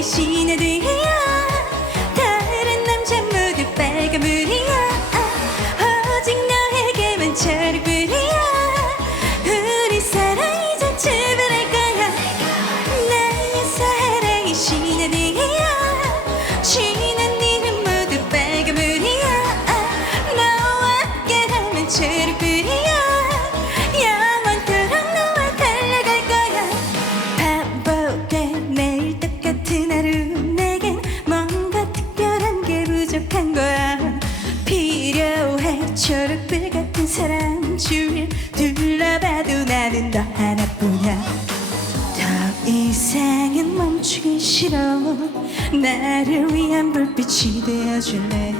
사랑의 신호등이야. 다른 남자 모두 빨간불이야. 오직 너에게만 초록불이야. 우리 사랑 이제 출발할 거야. 나의 사랑의 신호등이야. 지는 니는 모두 빨간불이야. 너와 함께라면 초록불이야. 영원토록 너와 달려갈 거야. 바보가 매일 똑같은 하루. 내겐 뭔가 특별한 게 부족한 거야. 필요해 초록불 같은 사랑. 주위를 둘러봐도 나는 너 하나뿐이야. 더 이상은 멈추기 싫어. 나를 위한 불빛이 되어줄래.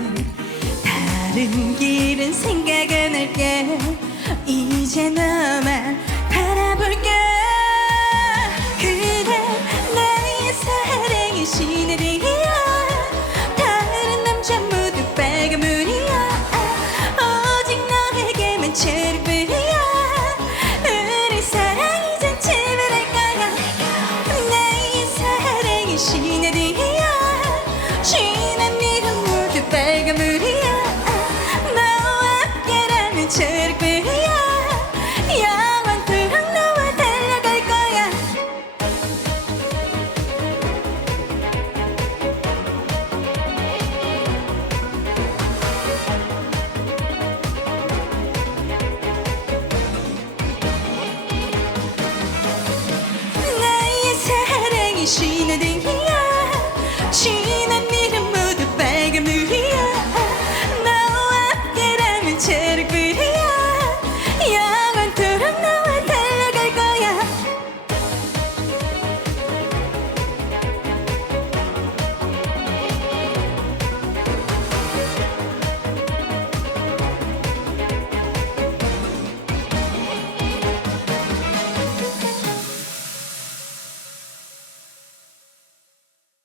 다른 길은 생각 안 할게. 이제 너만 바라볼게.